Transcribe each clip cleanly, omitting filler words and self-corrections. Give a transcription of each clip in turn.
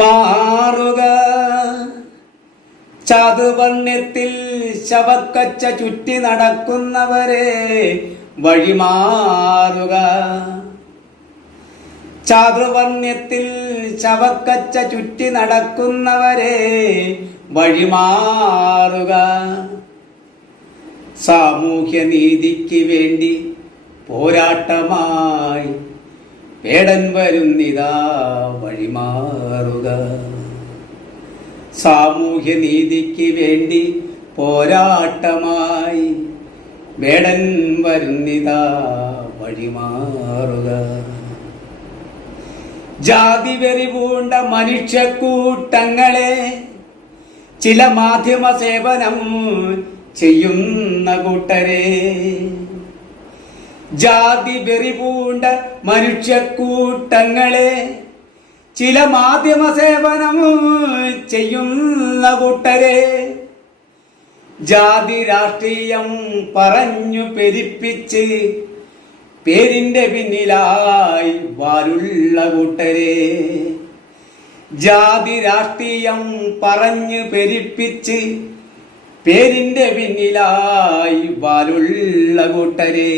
മാറുക. ചാതുവർണ്ണ്യത്തിൽ ശവക്കച്ച ചുറ്റി നടക്കുന്നവരെ വഴിമാറുക. ചാതുവർണ്ണ്യത്തിൽ ശവക്കച്ച ചുറ്റി നടക്കുന്നവരെ വഴിമാറുക. സാമൂഹ്യനീതിക്ക് വേണ്ടി പോരാട്ടമായി വേടൻ വരുന്നിതാ വഴിമാറുക. സാമൂഹ്യനീതിക്ക് വേണ്ടി പോരാട്ടമായി വേടൻ വരുന്നിതാ വഴിമാറുക. ജാതി വെറി പൂണ്ട മനുഷ്യക്കൂട്ടങ്ങളെ ചില മാധ്യമ സേവനം ചെയ്യുന്ന കൂട്ടരെ, ജാതി വെറി പൂണ്ട മനുഷ്യക്കൂട്ടങ്ങളെ ചില മാധ്യമ സേവനം ചെയ്യുന്ന കൂട്ടരെ, ജാതി രാഷ്ട്രീയം പറഞ്ഞു പെരിപ്പിച്ച് പേരിന്റെ പിന്നിലായി വാലുള്ള കൂട്ടരെ, ജാതി രാഷ്ട്രീയം പറഞ്ഞു പെരിപ്പിച്ച് പേരിന്റെ പിന്നിലായി വാലുള്ള കൂട്ടരെ,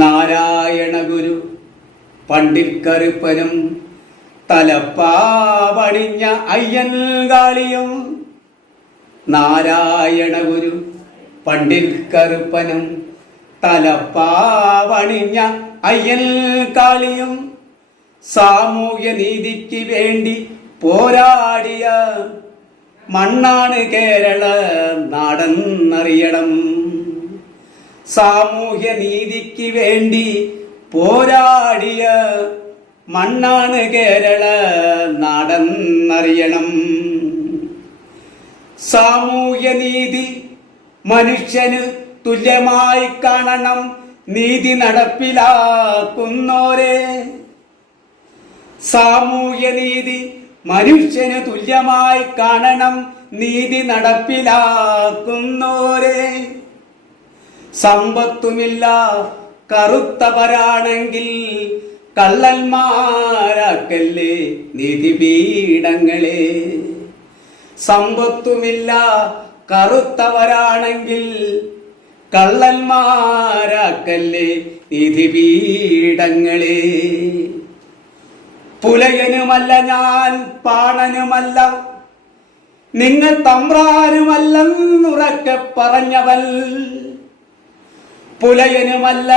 നാരായണ ഗുരു പണ്ഡിറ്റ് കറുപ്പനും തലപ്പാവണിഞ്ഞ അയ്യൻ കാളിയും, നാരായണ ഗുരു പണ്ഡിറ്റ് കറുപ്പനും തലപ്പാവണിഞ്ഞ അയ്യൻ കാളിയും സാമൂഹ്യനീതിക്ക് വേണ്ടി പോരാടിയ മണ്ണാണ് കേരള നാടെന്നറിയണം. സാമൂഹ്യനീതിക്ക് വേണ്ടി പോരാടിയ മണ്ണാണ് കേരള നാടെന്നറിയണം. സാമൂഹ്യനീതി മനുഷ്യന് തുല്യമായി കാണണം നീതി നടപ്പിലാക്കുന്നോരെ. സാമൂഹ്യനീതി മനുഷ്യന് തുല്യമായി കാണണം നീതി നടപ്പിലാക്കുന്നോരെ. സമ്പത്തുമില്ല കറുത്തവരാണെങ്കിൽ കള്ളന്മാരാക്കല്ലേ നീതിപീഠങ്ങളെ. സമ്പത്തുമില്ല കറുത്തവരാണെങ്കിൽ കള്ളന്മാരാക്കല്ലേ നീതിപീഠങ്ങളെ. പുലയനുമല്ല ഞാൻ പാണനുമല്ല നിങ്ങൾ തമ്പ്രാനുമല്ലെന്നുറക്കെ പറഞ്ഞവൻ. പുലയനുമല്ല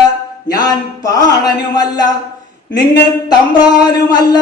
ഞാൻ പാണനുമല്ല നിങ്ങൾ തമ്പ്രാനുമല്ല